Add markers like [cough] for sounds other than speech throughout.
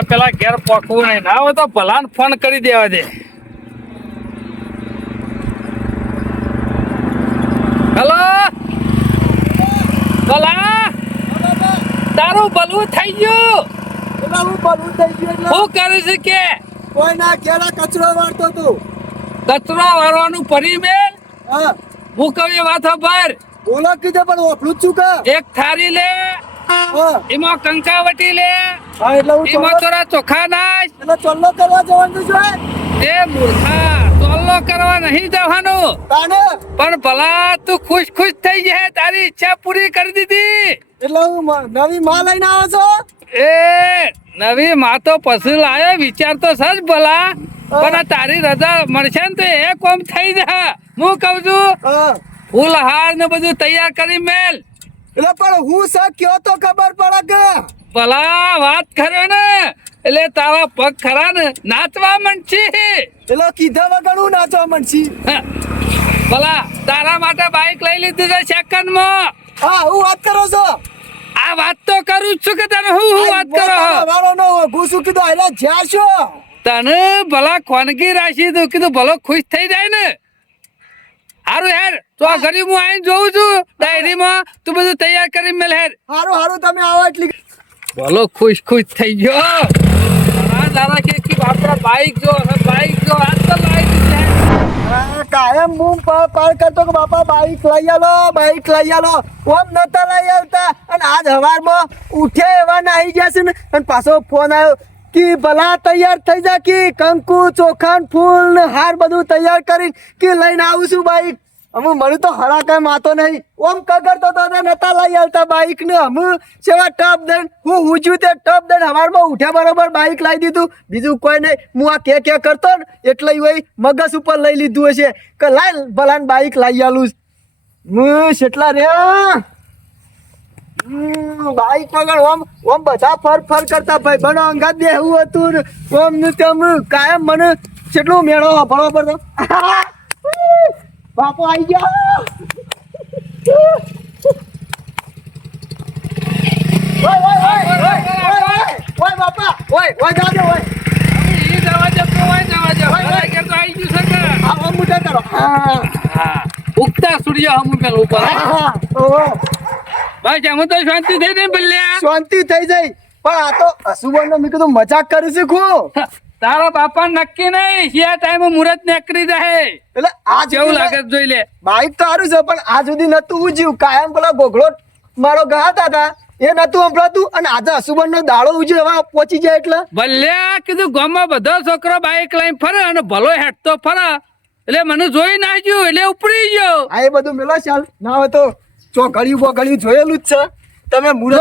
આ પેલા ઘેર પકવું નહીં. ના હોય તો ભલાન ફોન કરી દેવા દે. હેલો? ભલા? તારું ભલું થઈ ગયું. તારું ભલું થઈ ગયું શું કરું છું કે? કોઈ ના ઘેરા કચરો વાળતો તું કચરો વાળવાનું ફરી હા. હું કહું એ વાત પર. બોલો કીધે પણ ઓફલું છું કે એક થારી લે. એમાં કંકાવટી લે. હા, એટલે હું એમાં તોરા ચોખા નાશ એટલે ચોલ્લો કરવા જવાનું છે એ મૂર્ખા ચોલ્લો કરવા નહીં જવાનું. પણ ભલા તું ખુશ ખુશ થઈ જાય તારી ઈચ્છા પૂરી કરી દીધી. એટલે હું નવી માં લઈને આવો છો? એ નવી માં તો પછી લાયો વિચાર તો સજ ભલા. પણ આ તારી રજા મળશે ને તો એ કોમ થઈ જા હું કઉ છું ફૂલ હાર ને બધું તૈયાર કરી મેલ. એટલે પણ હું સા કયો તો ખબર પડે કે? ભલા વાત કર્યો ને. એટલે તારા પગ ખરા ને. નાચવા મંડશી. એટલે કીધા વગર હું નાચવા મંડશી? હા. ભલા તારા માટે બાઈક લઈ લીધું છે સેકન્ડમાં હા હું વાત કરો છો? આ વાત તો કરું છું કે તને હું હું વાત કરો મારો નો ઘૂસું શું કીધું? આયલા જ્યાં છો? તને ભલા ખોનગી રાશી તું કીધું ભલો ખુશ થઈ જાય ને. હારું હેર. તો આ ઘડી હું આવીને જોઉં છું ડાયરીમાં તું બધું તૈયાર કરી મેલ હેર. હારું હારું તમે આવો એટલી બોલો ખુશ ખુશ થઈ ગયો. દાદા કે કે આપણા બાઈક જો બાઈક જો આ તો હા, કાયમ હું પાર પાર કરતો કે બાપા બાઈક લઈ આલો બાઈક લઈ આલો. ઓમ નતા લઈ આવતા. અને આજ હવારમાં ઉઠે એવા નાહી ગયા છે ને અને પાછો ફોન આવ્યો કે ભલા તૈયાર થઈ જા કે કંકુ ચોખાન ફૂલ હાર બધું તૈયાર કરી કે લઈને આવું છું બાઈક અમે, મને તો હરા કઈ માતો નહીં. ઓમ કગરતો તો નતા લઈ આવતા બાઈક ને અમે, સેવા ટપ દઈને, હું ઉજ્યું તે ટપ દઈને હવારમાં ઉઠ્યા બરોબર બાઈક લાવી દીધું. બીજું કોઈ નહીં. હું આ કે કે કરતો ને, એટલે હોય મગજ ઉપર લઈ લીધું હશે. કે લાય ભલાન બાઈક લઈ આલું હું કેટલા રે? બાઈક વગર ઓમ ઓમ બધા ફર ફર કરતા ભાઈ. બનો અંગાત બેહવું હતું ઓમ ને તેમ કાયમ મને કેટલું મેળો બરોબર તો? [laughs] બાપો આવી ગયા ઓય ઓય ઓય ઓય ઓય ઓય બાપા ઓય ઓય જાજો ઓય ઈ જવા દે તો હોય જવા દે ભલા ઘેર તો આવી ગયું છે કે આ ઓમ મુઠા કરો હા હા ઉગતા સૂર્ય હમું પેલ ઉપર હે? હા ઓહો બસ એમ તો શાંતિ થઈ ને બલ્યા શાંતિ થઈ જાય પણ આ તો અસુબન મેં કીધું મજાક કરી શીખું તારા બાપા નક્કી નહીં શિયા ટાઈમે મુહૂર્ત નીકળી જાય એટલે આ જેવું લાગે જોઈ લે. બાઈક તો સારું છે પણ આ સુધી નતું ઉજ્યું. કાયમ પેલા ગોઘળો મારો ગાતા હતા. એ નતું સંભળાતું અને આજે અસુબન નો દાડો ઉજ્યો એવા પહોંચી જાય એટલે. ભલે કીધું ગામમાં બધો છોકરો બાઈક લઈને ફરે અને ભલો હેઠતો ફરે. એટલે મને જોઈ નાખ્યું એટલે ઉપડી ગયો. આ એ બધું મેલો ચાલ ના હોય તો ચોઘડિયું બોઘડિયું જોયેલું જ છે. તમે મૂળ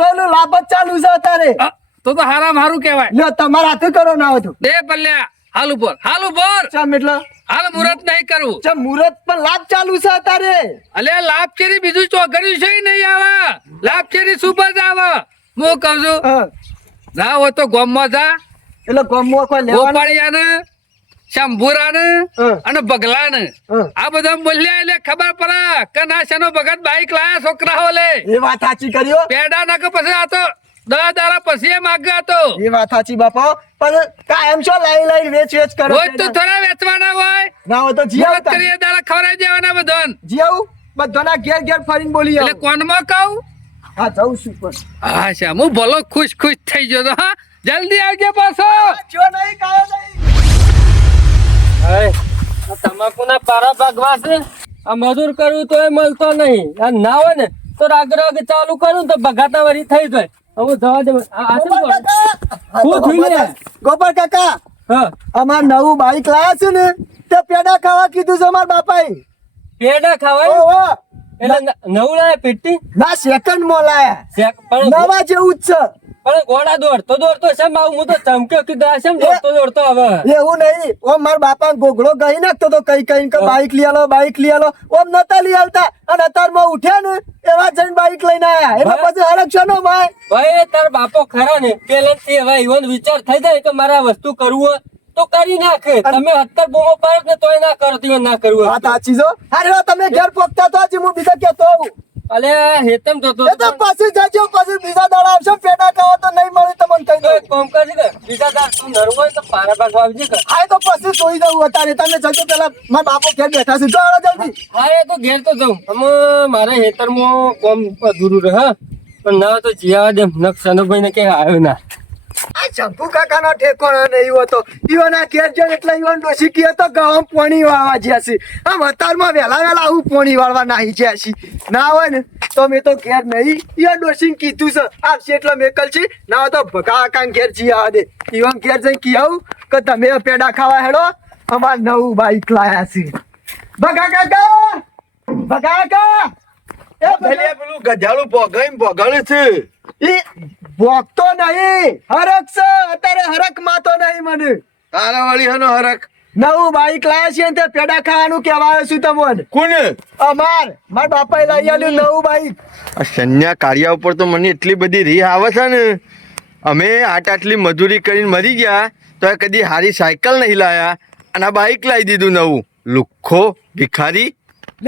જોયેલું લાભ જ ચાલુ છે અત્યારે. તો તો હારામ હારું કહેવાય. લ્યો તમારા હાથે કરો ના હોય બે દે ભલ્યા હાલ ઉપર હાલ ઉપર. ચમ એટલે? હાલ મુહૂર્ત નહીં કરવું ચમ મુરત પણ લાભ ચાલુ છે અત્યારે? અલે લાભચેરી બીજું ચોગડ્યું છે નહીં આવે. લાભચેરી સુપર જ આવે. હું કહું છું જા હોય તો ગોમમાં જા. એટલે ગોમમાં કોઈ લેવાનું ગોપાળિયાને શંભુરાને ને અને બગલાને. ને આ બધા બોલ્યા એટલે ખબર પડે કે ના શેનો ભગત બાઈક લાયા છોકરાઓ લે એ વાત સાચી કર્યો પેડા નાખો પછી આ તો દસ દાડા પછી એ માગે તો એ વાત સાચી બાપા પણ કાયમ છો લઈ લઈ વેચ વેચ કરો હોય તો થોડા વેચવાના હોય. ના હોય તો જી મુહૂર્ત કરીએ દાડા ખવરાઈ દેવાના બધન. જી આવું બધાના ઘેર ઘેર ફરીને બોલી એટલે કોણ કોનમાં કહું? હા જઉં છું પણ. હા છે હું ભલો ખુશ ખુશ થઈ ગયો તો હા. જલ્દી આવજે પાછો. જો નહીં કાયો નહીં. હે તમાકુના પારા ભાગવા છે? આ મજૂર કરવું તો એ મળતો નહીં. આ ના હોય ને તો રાગ રાગ ચાલુ કરું તો બગાતા વરી થઈ જાય. હવે જવા દે. આ- આ શું ગોપાલ કાકા! થયું લે? ગોપાલ કાકા! હા. અમાર નવું બાઈક લાયા છે ને તે પેડા ખાવા કીધું છે અમાર બાપાએ. પેડા ખાવા? એટલે નવું લાયા પેટી? ના સેકન્ડમાં લાયા. નવા જેવું જ છે. પણ ઘોડા દોડતો દોડતો શેમ આવું હું તો ચમક્યો કીધું આ શેમ દોડતો દોડતો હવે? એવું નહીં ઓમ માર બાપા ગોગળો ગઈ નાખતો તો કઈ કઈ કે બાઈક લઈ આલો બાઈક લઈ આલો. ઓમ નતા લઈ આલતા અને અત્યારમાં ઉઠ્યા ને એવા જઈને બાઈક લઈને આયા. એટલે. પછી હરક્ષ નો ભાઈ ભાઈ તાર બાપો ખરા ને પેલેથી હવે ઈવન વિચાર થઈ જાય કે મારા વસ્તુ કરવું તો કરી નાખે. તમે અત્યાર બોમો પાડો ને તોય ના કરો ના કરવું. વાત સાચી છો અરે તમે ઘેર પોકતા તો હજી હું બીજા કેતો હોઉં અલે હેતમ તો તો તો પછી જજો પછી બીજા દાડા આવશે પેડા ખાવા તો નહીં મળી તમને કહી દઉં. કોમ કરજે કે બીજા દાડા તું નરવો હોય તો પારા ભાગવા આવજે કે. આ તો પછી જોઈ દઉં અત્યારે. તમે જજો પેલા મારા બાપો ઘેર બેઠા છે. જો આવો જલ્દી. હા એ તો ઘેર તો જઉં. અમે મારે હેતરમાં કોમ અધૂરું રહે પણ ના તો જીયા દે. નક્ષાનુભાઈ ને કે આવ્યો ના. આ શંભુ કાકાનો ઠેકોણો નહીં હતો ઈઓના ઘેર જઈને એટલે ઈવન ડોસી કહે તો ગામ પોણી વાળવા જ્યાં છે. આમ અત્યારમાં વહેલા વહેલા આવું પોણી વાળવા નાહી જ્યાં છે. ના હોય ને તો મેં તો ઘેર નહીં. ઈવન ડોસીને કીધું છે આપશે એટલે મેકલ છે. ના હોય તો ભગા કાકાને ઘેર જી આવવા દે. ઈવન ઘેર જઈને કીધું કે તમે પેડા ખાવા હેડો અમાર નવું બાઈક લાયા છે. ભગા કાકા! ભગા કાકા! એ ભલે પેલી ગધાડું પોગાઈને પોગાડે છે. ભોગતો નહીં. હરક છે અત્યારે હરક માતો નહીં મને. તારા વાળી હનો હરક નવું બાઈક લાયા છે તે પેડા ખાવાનું કહેવાય છું તમને. કોને? અમાર માર બાપાએ લઈ આવ્યું નવું બાઈક આ સંન્યા કાર્યા ઉપર તો મને એટલી બધી રી આવે છે ને. અમે આટ આટલી મજૂરી કરીને મરી ગયા તો કદી હારી સાયકલ નહીં લાયા. અને આ બાઈક લાવી દીધું નવું. લુખ્ખો ભિખારી.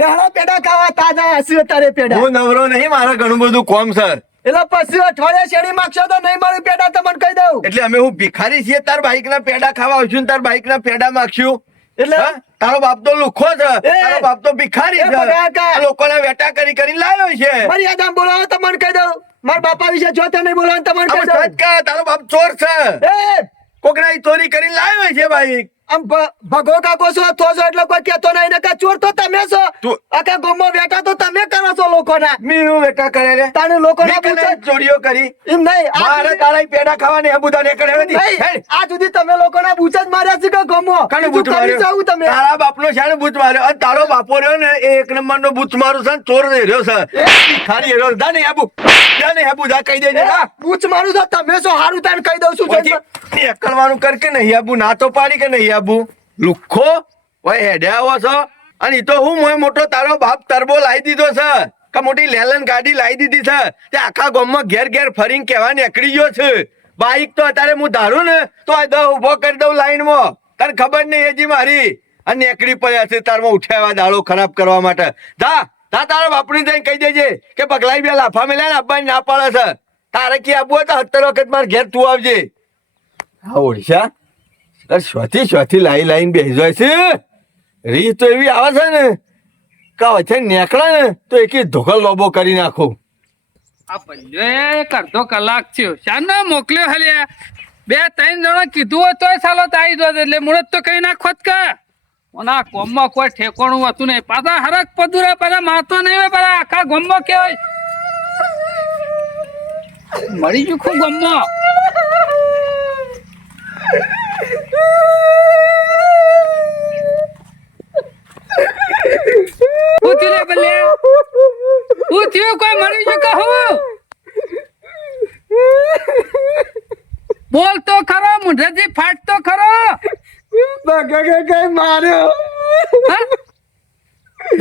હા પેડા ખાવા તાજા હસી અત્યારે પેડા. હું નવરો નહીં મારે ઘણું બધું કોમ સર. એટલે પછી અઠવાડિયા શેરી માગશો તો નહીં મારી પેડા તમને કહી દઉં. એટલે અમે હું ભિખારી છીએ તાર બાઈક ના પેડા ખાવા આવશું ને તાર બાઈક ના પેડા માગશું. એટલે તારો બાપ તો લુખો છે. તારો બાપ તો ભિખારી છે. લોકોને વેટા કરી કરી લાવ્યો છે. મર્યાદા બોલાવો તમને કહી દઉં. મારા બાપા વિશે જો તે નહીં બોલાવો તમને કહી દઉં. તારો બાપ ચોર છે. કોકડા કોકના ચોરી કરી લાવ્યો છે બાઈક. આમ ભગો કાકો છો તો છો એટલે કોઈ કેતો નહીં ને ચોર તો તમે છો. આખા ગોમો વેટા તો તમે કરો છો. લોકોના મીણું વેકા કરે રે તાને લોકોના પૂછે ચોરીઓ કરી. એમ નહીં મારે તારા પેડા ખાવાને આ બુધા ને કરે નથી આ સુધી તમે લોકોના પૂછે જ માર્યા છે કે ગમો. કણે બૂથ કરી જાવું તમે. તારા બાપનો શાણે બૂથ માર્યો. અને તારો બાપો રહ્યો ને એ એક નંબરનો બૂથ મારું છે ને ચોર રહ્યો છે ખાલી રહ્યો. ને આબુ ને આબુ જા કહી દેજે બૂચ મારું તો તમે શું હારું તાને કહી દઉં છું. એકલવાનું કર કે નહીં આબુ ના તો પાડી કે નહીં આબુ લુખો ઓય હેડ્યા આવો છો. અને એ તો હું મોય મોટો તારો બાપ તરબો લાવી દીધો છે કે મોટી લેલન ગાડી લાવી દીધી છે. તે આખા ગામમાં ઘેર ઘેર ફરીને કહેવા નીકળી ગયો છે. બાઈક તો અત્યારે હું ધારું ને, તો આ દહ ઊભો કરી દઉં લાઈનમાં. તને ખબર નહીં એજી મારી. અને નીકળી પડ્યા છે તારમાં ઉઠાવ્યા દાળો ખરાબ કરવા માટે. જા તા તારા બાપને જઈને કહી દેજે કે પગલાઈ બે લાફા મેલ્યા ને અબ્બાને ના પાડે છે. તારે કે આપવું તો સત્તર વખત મારે ઘેર તું આવજે. હા ઓડિશા અરે સ્વાથી શોથી લાઈ લાઈન બેસી જાય છે. રીત તો એવી આવે છે ને. કે વચ્ચે નીકળે ને, તો એકી ધોકલ લોબો કરી નાખો. આ ભલ્યો એક અડધો કલાક થયો. શાનો મોકલ્યો હલ્યા બે, ત્રણ જણા કીધું હોય તોય સાલો આવી જોત એટલે મુરત તો કઈ નાખોત કે. ઓના કોમમાં કોઈ ઠેકોણું હતું નહીં. પાછા હરક પદુરા પાછા મારતો નહીં હોય પાછા આખા ગમમાં કેવાય ગયું ખૂબ ગોમમાં. શું થયું લે બલ્લે થયું કોઈ મરી ગયું કહું. બોલ તો ખરો મુંઢેથી ફાટ તો ખરો. બગગે કાકાએ માર્યો.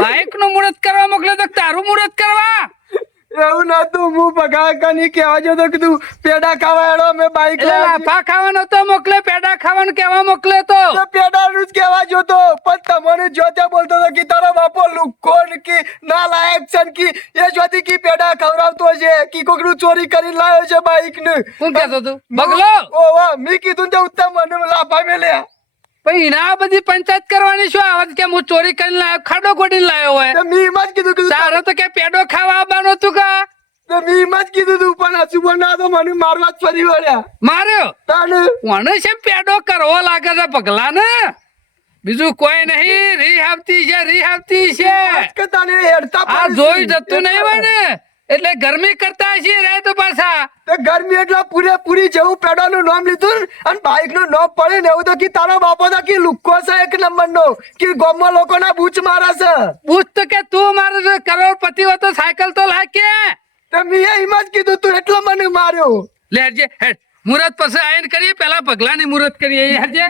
બાઈકનું મુહૂર્ત કરવા મોકલે તો તારું મુહૂર્ત કરવા. એવું નતું હું બગા કેવા જો તો કીધું પેડા ખાવા એડો મેં બાઈક એટલે. લાફા ખાવાનો તો મોકલે પેડા ખાવાનું કેવા મોકલે તો. પેડા પેડાનું જ કહેવા જોતો પણ તમને જોતે બોલતો તો કે તારો બાપો લુકોન ને કે ના લાયક છે કી. એ જોતી કે પેડા ખવડાવતો છે કે કોકનું ચોરી કરી લાયો છે બાઈક ને હું કહેતો તું? બગલો! ઓવા મી કીધું તે ઉત્તમ મને લાફા મેલ્યા. પછી એના બધી પંચાયત કરવાની શું આવે કે હું ચોરી કરીને લાવ્યો ખાડો ખોટીને લાવ્યો હોય? તો મેં એમ જ કીધું તારે તો કે પેડો ખાવા આવવાનો હતું કા? તો મેં એમ જ કીધું તું પણ હસુ બના તો મને મારવા જ ફરી વળ્યા. માર્યો? તાને કોને છે પેડો કરવો લાગે છે પગલા ને બીજું કોઈ નહીં રી આવતી છે રી આવતી છે. કે તને હેડતા આ જોઈ જતું નહીં હોય ને? એટલે ગરમી કરતા હશે રે તો પાછા. તે ગરમી એટલે પૂરેપૂરી જેવું પેડાનું નામ લીધું અને બાઈકનું નામ પડે ને એવું તો કે તારો બાપો તો કે લુક્કો છે એક નંબર નો કે ગામમાં લોકોના બૂચ મારે છે. બૂચ તો કે તું મારો કરોડપતિ હોય તો સાયકલ તો લાગે. તે મેં એમ જ કીધું તું એટલો મને માર્યો. લેજે હેડ મુરત પછી આયન કરીએ પેલા પગલાની મુરત કરીએ હેડજે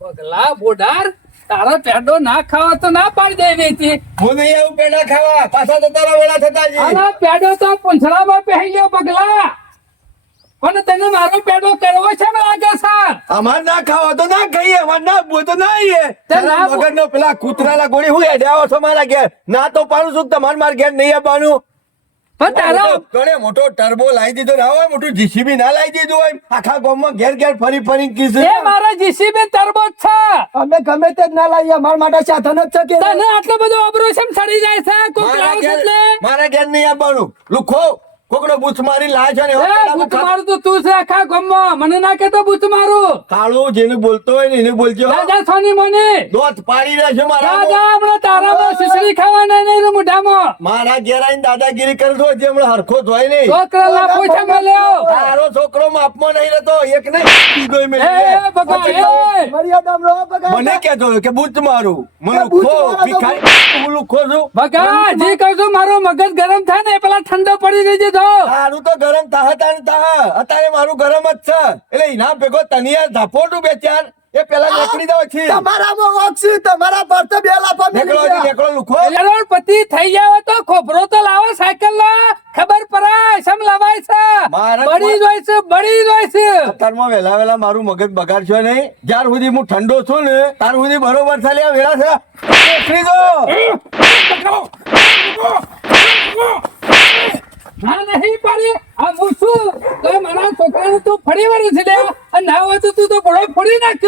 પગલા બોડાર. તારા પેડો ના ખાવા તો ના પાડી દેવી હતી હું નહીં આવું પેડા ખાવા પાછા તો તારા વેળા થતા આના પેડો તો પૂંછડામાં પહેરી ગયો પગલા પણ તને મારો પેડો કરવો છે ને લાગે સર. અમાર ના ખાવા તો ના ખાઈએ અમાર ના આપવું તો ના આવીએ તારા ના આપો. મગજ નો પેલા કૂતરાલા ગોળી હું એ દેવો છો મારા ઘેર? ના તો પાડું છું તમાર મારા ઘેર નહીં આવવાનું? મોટો ટર્બો લાવી દીધો ના હોય મોટું જીસીબી ના લાવી દીધું હોય આખા ગામમાં ઘેર ઘેર ફરી ફરી કીધું. એ મારા જીસીબી તરબો છે. અમે ગમે તે ના લાવીએ અમારા માટે સાધન જ છે કે તને આટલો બધો ઓપરેશન ચડી જાય છે? કોક મારા લાવે છે એટલે? મારા ઘેર નહીં આવવાનું. લુખો કોકનો બૂથ મારી લાય છે ને એવો એ પેલા બૂથ મારું તો તું છે આખા ગામમાં. મને ના કેતો બૂથ મારું. કાળું જેને બોલતો હોય ને એને બોલજો. મને જા સોની મોની. દોત પાડી રહ્યા છે મારા જા હમણાં મોઢામાં. મારા ઘેર દાદાગીરી કરે જે હમણાં હરખો જોઈ નહીં. છોકરો લાફો છે મળ્યો. તારો છોકરો માપમાં નહીં રહેતો એક ને બીજો મેં એ ભગવાન મને કહેતો કે બૂચ મારું. મને એ મારો ભિખારી હું લુખો છું. ભગા જે કહું મારો મગજ ગરમ થાય ને પેલા ઠંડો પડી દેજે તો. તારું તો ગરમ તાહ તાન તાહ. અત્યારે મારું ગરમ જ છે. એટલે ઇનામ ભેગો તનિયા ધાપોટું બે ચાર. એ પેલા નીકળી જાવ છે તમારામાં વાંક તમારા પર તો બે લાફા નીકળો ગયા. નીકળો લુખો. કરોડપતિ થઈ જાવ તો ખોબરો તો લાવો સાયકલ લા. ખબર પરાય સમ લવાય છે? બળી જોય છે બળી જોય છે. અત્યારમાં વેલા વેલા મારું મગજ બગાડશો નહીં. જ્યાર સુધી હું ઠંડો છું ને ત્યાર સુધી બરોબર ચાલે આ વેળા છે. નીકળી. ના નહીં પાડે આ હું છું. તો મારા છોકરાને તું ફરી વાર છે લે અને ના હોય તો તું તો બળો ફોડી નાખ.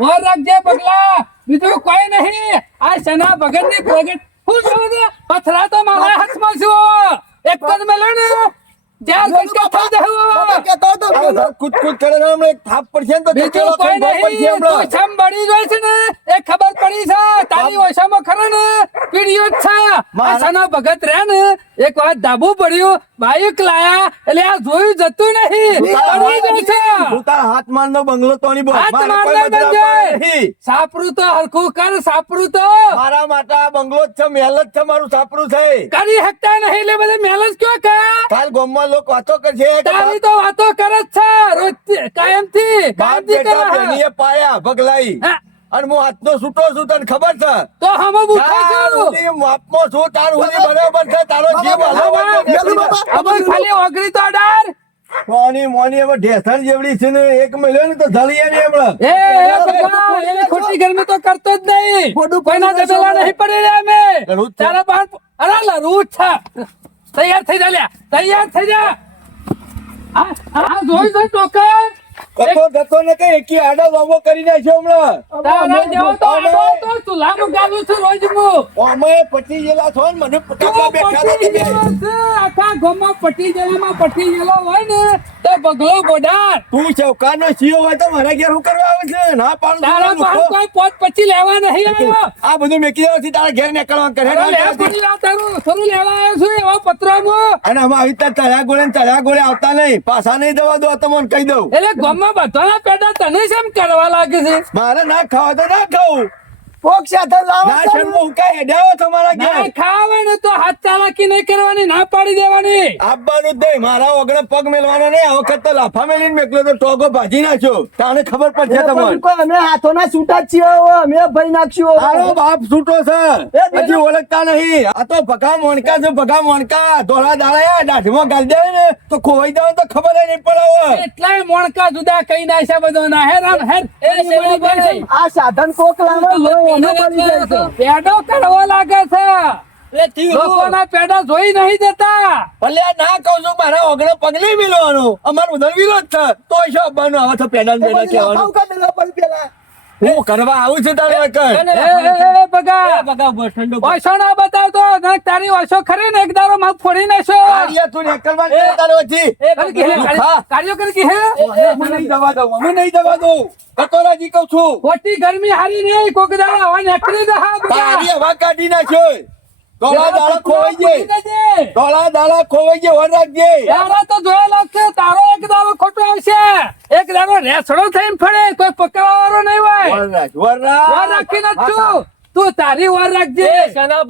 વર રાખજે પગલા. બીજું કોઈ નહીં. આ સના ભગતની પ્રગટ હું છું પથરા તો મારા હાથમાં છું. એક જ મેલો ને ખબર પડી છે. તારી ઓછામાં ખરો ને. પીડીઓ જ છે. મારા- ભગત રહ્યા ને એક વાર ધાબુ પડ્યું. બાઈક લાયા એટલે આ જોયું જતું નહીં. હાથમાં છે. તું તારા હાથ મારનો બંગલો. તો બોલ. હાથ મારને. સાપરું તો હરખું કર સાપરું તો. મારા માટે આ બંગલો જ છે મહેલ જ છે મારું સાપરું છે. કરી શકતા નહીં એટલે બધે મહેલ જ કયો કયા કાલ ગોમમાં લોકો વાતો કરશે. કે તારી તો વાતો કરે જ છે. રોજ કાયમથી થી પાયા ભગલાઈ. અને હું હાથનો છૂટો છું તને ખબર છે તો હમો બુઠો છું માપમાં છું તાર સુધી બરાબર છે તારો જીવ બાબા, હલાવવા બાબા, દે નીકળી બાબા, જા. અમે ખાલી ઓગરી તો અડાર મોની મોની હવે ઢેસણ જેવડી છે ને એક મળ્યો ને તો ધળીએ ને હમણાં એ એ ખોટી ગરમી તો કરતો જ નહીં ખોટું કોઈના દબેલા નહીં પડી રહ્યા અમે. તારા બહાર અરે જ છે તૈયાર થઈ જા લ્યા તૈયાર થઈ જા આ આ જોઈ જોઈ ટોકન કતો ગતો ને કઈ એકી આડો લોબો કરી નાખ્યો હમણાં. તારા તો આડો તો ચૂલામાં ગાલું છું રોજ હું અમે પટી ગયેલા છો ને મને પટાકવા બેઠા પટી હતા તમે. ગયેલો છે. આખા ગામમાં પટી ગયેલામાં પટી ગયેલો હોય ને તો બગલો બોડાર તું ચૌકાનો સીઓ હોય તો મારા ઘેર શું કરવા આવે છે? ના પાડું તારા પાસે કોઈ પોત પછી લેવા નહીં આવ્યો. આ બધું મેકી દેવાથી તારા ઘેર નીકળવા કરે પડી. લા તારું થોડું લેવા આવ્યો છું એવા પત્રમાં અને અમે આવી ગોળે ચડ્યા ગોળે આવતા નહીં. પાછા નહીં દવા દો તો મને કહી દઉં. એટલે ગામમાં બધાના પેટા તને કેમ કરવા લાગે છે? મારે ના ખાવા તો ના ખાવું. કોક સાથે લાવો ના શરમો હું કાંઈ હેડ્યાવો તમારા ના ઘેર? ખાવાનું તો હાથ ચાલાકી નહીં કરવાની ના પાડી દેવાની. આબાનું દઈ મારા ઓગણે પગ મેલવાનો નહીં. આ વખત તો લાફા મેલીને મેકલો તો ટોગો ભાજી નાખ્યો. તાને ખબર પડશે તમારે તમને પણ કોઈ અમે હાથોના છૂટા જ છીએ અમે ભરી નાખશું. તારો બાપ છૂટો છે. હજી ઓળખતા નહીં. આ તો ભગા મોણકા છે ભગા મોણકા. ધોળા દાળા દાઢીમાં ગાલી દે ને તો ખોવાઈ જાવ તો ખબર નહીં પડે. એટલાય મોણકા જુદા કઈ નાખ્યા બધો ના હે રામ હે આ સાધન કોક લાવે જાય છે? પેડો કરવો લાગે છે. લોકોના પેડા જોઈ નહીં દેતા. ભલે ના કહું છું મારા ઓગણો પગલે મિલવાનો. અમારો બધો વિરોધ છે તો શું આવે છે પેડા પેડા કહેવાનું. હું કરવા આવું છું તારે એ, બગા. બગા ઓછો બતાવ બતાવતો નક તારી ઓસો ખરી ને એક દારો માં ફોડી નાખશો. આર્યા તું નીકળવા દે તારે કે હે, કાર્યો કરી કે હે? અમે નહીં દવા દઉં અમે નહીં દવા દઉં. કટોરાજી કહું છું. ખોટી ગરમી હારી નહીં કોક દાડા હવા નીકળી દે હા તારી હવા કાઢી નાખ્યો ધોળા દાડા ખોવાઈ જાય. ધોળા દાડા ખોવાઈ જાય વર રાખજે. તારા તો જોયેલા લાગશે તારો એક દાડો ખોટો આવશે. એક દાડો રેસડો થઈને ફરે કોઈ પકડવા વાળો નહીં હોય. વર રાખ રાખ. તું તારી વાર રાખજે.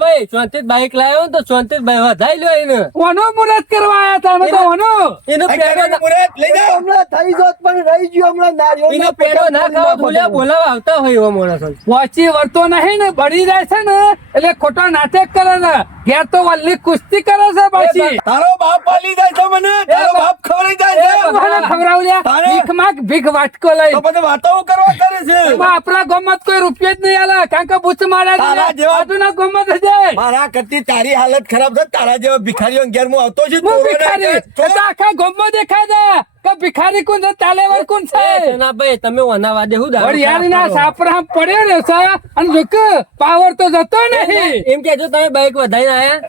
ભાઈ ચોંતીસ બાઈક લાવ્યો તો ચોંતીસ ભાઈ વધાઈ લ્યો એને. કોનો મુરત કરવા આયા તા? અમે તો ઓનો એનો પેડો મુરત? લઈ જાવ હમણાં થઈ જોત પણ રહી ગયું હમણાં નારિયેળ એનો ના પેડો ના ખાવા બોલ્યા બોલાવા આવતા હોય એવો માણસ. વાચી વર્તો નહીં ને બળી જાય છે ને એટલે ખોટો નાટક કરે ને. ઘેર તો વલ્લી કુસ્તી કરે છે પાછી. તારો બાપ પાલી જાય છે મને? તારો બાપ ખવડાવી જાય છે. મને ખવડાવજે. તારે? ભીખ માંગ, ભીખ વાટકો લઈ. તો બધે વાતો કરવા કરે છે? આપણા ગમત કોઈ રૂપિયા જ નહીં આલે. કારણ કે બૂચ મારા તારા જેવા- બાજુના ના ગમત છે. મારા કરતી તારી હાલત ખરાબ છે. તારા જેવા ભિખારીઓ ઘેર હું આવતો છું. હું ભિખારી. તો આખા ગામમાં દેખાય છે કે ભિખારી કોણ છે? તાલેવર કોણ છે? ના ભાઈ તમે ઓના વાદે હું દારૂ યાર ના સાપરા પડ્યો ને સા અને જો કે પાવર તો જતો નહીં. એમ કેજો તમે બાઈક વધાઈને આયા?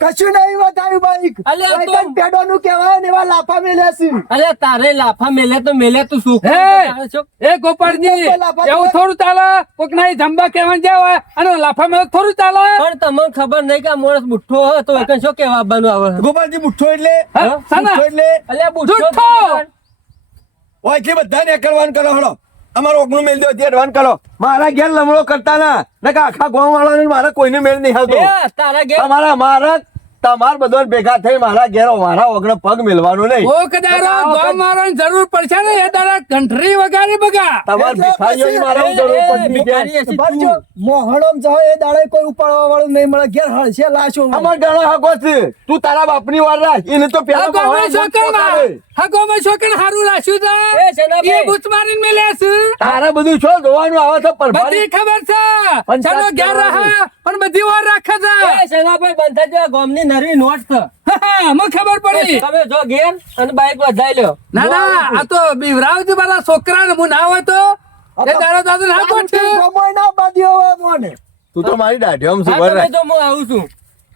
કશું નહીં બતાવ્યું બાઈક અલ્યા, તો- પેડો નું કહેવાય ને એવા લાફા મેલ્યા છે. અરે તારે લાફા મેલે તો મેલે તું શું એ ગોપાળજી એવું થોડું ચાલે? કોક ના ધંબા કહેવાનું જાવ અને લાફા મેલે થોડું ચાલે? પણ તમને ખબર નહીં કે આ માણસ બુઠ્ઠો હોય તો એક શું કેવા આવવાનું આવે? ગોપાળજી બુઠ્ઠો એટલે? હા, એટલે? અલ્યા બુઠ્ઠો! ઓય એટલે બધાને કરવાનું કરો હળો. અમારો ઓગણું મેલ દો અડવાન કરો. મારા ઘેર લમડો કરતા ના. નકા આખા ગામ વાળાને મારા કોઈને મેળ નહીં આવતો. તારા ઘેર મારા મારા તમાર બધા ભેગા થઈ મારા ઘેર મારા ઓગણ પગ મેલવાનું નહીં ઓ કદારો ગોમ મારવાની જરૂર પડશે ને એ દાડા કંઠરી વગાડી બગા તમાર ભિખારીઓ મારા જરૂર તું. મોહણમ જો એ દાડે કોઈ ઉપાડવા વાળું નહીં મળે ઘેર હળશે લાશો અમાર ગણો હકો છે તું તારા બાપની વાર રાખ એને તો પેલા આ ગામમાં બહાર શું મૂકતો કરવા? કરે. આ ગામમાં શું કરીને હારું રાખ્યું છે? એ, બૂચ મારીને મેલ્યા છે. તારા બધું છો જોવાનું આવે છે બધી પરભારી ખબર છે ચાલો ઘેર. રહે પણ બધી વાર રાખે છે એ, શેનાભાઈ બંધ થઈ ગામની નરવી નોટ છે હા, મને ખબર પડી. તમે જો ઘેર અને બાઈક વધાઈ લ્યો. ના ના આ તો બીવરાવજી મારા છોકરાને હું ના હોય તો? એ દાડો દાદો ના ગોઠે. ના બાંધ્યો હોય મોને. તું તો મારી દાઢીઓમાં હા, સુભર તમે હું આવું છું.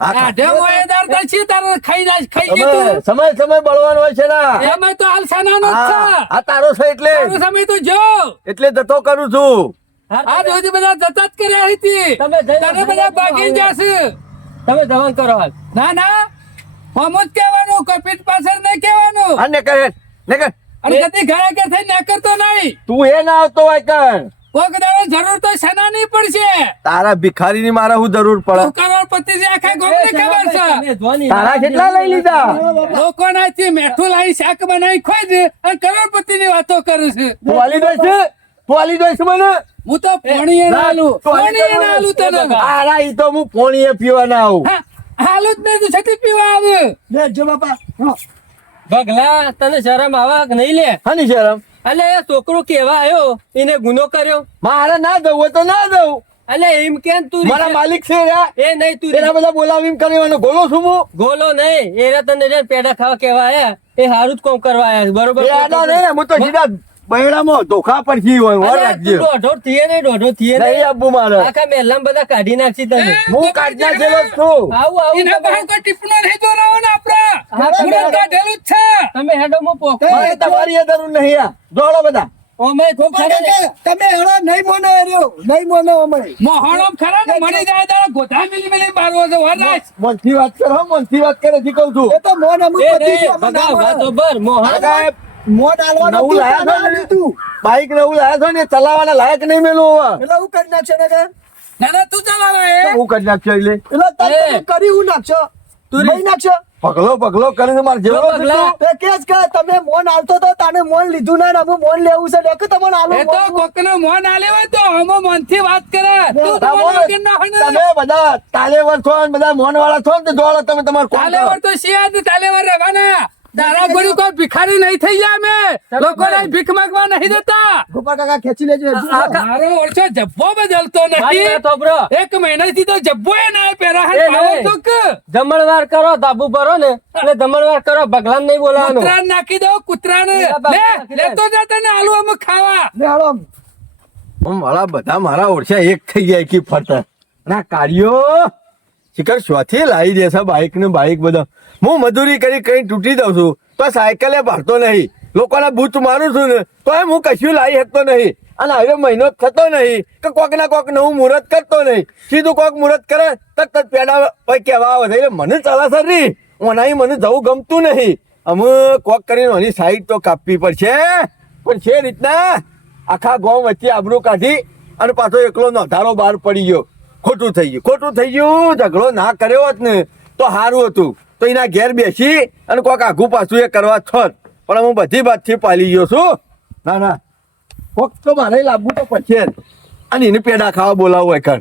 આ આ ઢેમ હોય એ દાડો તો છી તારો ખાઈ જાય ખાઈ સમય સમય સમય બળવાનો હોય છે ના. તો હાલ સાનાનો છે. આ તારો છે એટલે. તારો સમય તો જો. એટલે જતો કરું છું. આ તમે- બધા જતા જ કર્યા હતી. તમે બધા ભાગી જશે. તમે જવાન કરો હાલ. ના ના. હમ જ કહેવાનું કપીટ પાછળ નહીં કહેવાનું. અને ને કરે ને કર અને કદી ઘરે કે થઈ ના કરતો નહીં. તું એ ના આવતો હોય કણ? કોક દાડો જરૂર તો સેના નહીં પડશે. તારા ભિખારીની મારે હું જરૂર પડે? તું કરોડપતિ જે આખા ગામને ખબર છે. ની તારા કેટલા લઈ લીધા? લોકો નાથી મેઠું લાવી શાક બનાવી ખોઈ દે અને કરોડપતિ ની વાતો કરું છું. તું આલી દઈશ તું આલી દઈશ મને? હું તો પોણીએ ના આલું. તું આલી પાણી દે ના આલું તને. આરા ઈ તો હું પોણીએ પીવા ના આવું હાલું જ નહીં છતી પીવા આવ્યો લે જો બાપા. ભગલા તને શરમ આવા કે નહીં લે? હાની શરમ? અલે એ છોકરો કેવા આવ્યો એને ગુનો કર્યો? મારે ના દઉં તો ના દઉં. અલે એમ કેમ તું મારા માલિક છે એ નહીં તું એના બધા બોલાવી એમ કરવાનો ગોલો છું હું. ગોલો નહીં. એ તને પેડા ખાવા કેવા આયા એ હારું જ કોમ કરવા આયા બરોબર હું તો સીધા બૈરામાં ધોખા પર જી હોય વર રાખજે દોઢો થીએ નહીં દોઢો થીએ નહીં નહીં આપવું મારે. આખા મહેલામાં બધા કાઢી નાખી તને. હું કાઢના જેલો જ છું. આવું આવું એના તમે- પાસે કોઈ ટીપણો નહીં દોરાવો ને આપડા હા, તમે- કાઢેલું જ છે. તમે હેડોમાં પોકો. મારે તમારી જરૂર નહીં આ. જોડો બધા. ઓમે ખૂબ ને. તમે હેડો નહીં મોનો રહ્યો નહીં મોનો અમે મોહણો ખરા ને? મરી જાય તો ગોધા મિલી મિલી મારવો છે વરાજ મનથી વાત કરો મનથી વાત કરે જી કહું છું. એ તો મોન અમુક પતિ છે નહીં, ગયું, અમે ના ભગા, મળે. વાતો બર, મોહન. આ કાંઈ મોન નવું લાયા છો તું. બાઈક નવું લાયા છો ને ચલાવવાના લાયક નહીં મેલું એટલે હું કરી નાખશે ને કે? ના ના તું ચલાવે. હું કરી નાખશો એટલે? એટલે તારે તમે કરી હું નાખશો. તું નહીં નાખશો. પગલો પગલો કરીને મારે જેવો પગલા. તે. કે તમે મોન આલતો તો તાને મોન લીધું ના ને અમે મોન લેવું છે. તમને આલું એ તો મોન. મોન આલે હોય તો હમો મનથી વાત કરે. તું મને. તમે બધા તાલેવર છો બધા મોન વાળા છો ને તો તમે તમારું તાલેવર તો શિયા ને તાલેવર રહેવાના. તારા ગોળી કોઈ ભિખારી નહીં થઈ જાય અમે. લોકોને ભીખ માંગવા નહીં દેતા. ગોપાલ કાકા ખેંચી લેજો. મારો ઓળછો જબ્બો બદલતો નથી. એક મહિનાથી તો જબ્બો એ ના પહેરા હે જમણવાર કરો દાબુ ભરો ને એટલે જમણવાર કરો ભગલાન નહીં બોલાવાનું. કૂતરાને નાખી દો કૂતરાને. ને લે. લેતો જા તને આલુ અમે ખાવા. લે હાલો વાળા બધા મારા ઓળછા એક થઈ જાય કે ફરતા. ના કાર્યો શિખર સ્વાથી લાવી દેશે બાઈક ને બાઈક બધા. હું મજૂરી કરી કઈ તૂટી દઉં છું. તો સાયકલે ભરતો નહીં. લોકોના બૂચ મારું છું ને, તો હું કશું લાવી શકતો નહીં. અને હવે મહિનો થતો નહીં કે કોક ના કોક નવું મુહૂર્ત કરતો નહીં. સીધું કોક મુહૂર્ત કરે તક તક પેડા ભાઈ કહેવા આવે. એટલે મને ચાલે સર રી ઓનાઈ મને જવું ગમતું નહીં. અમે કોક કરીને એની સાઈડ તો કાપવી પડશે. પણ છે રીતના આખા ગામ વચ્ચે આબરું કાઢી અને પાછો એકલો નોંધારો બહાર પડી ગયો. ખોટું થઈ ગયું. ખોટું થઈ ગયું. ઝઘડો ના કર્યો હોત ને, તો સારું હતું. તો એના ઘેર બેસી અને કોઈક આઘું પાછું એ કરવા છો પણ હું બધી વાતથી પાલી ગયો છું. ના ના. કોક તો મારે લાગવું તો પછી અને એને પેડા ખાવા બોલાવવું હોય કર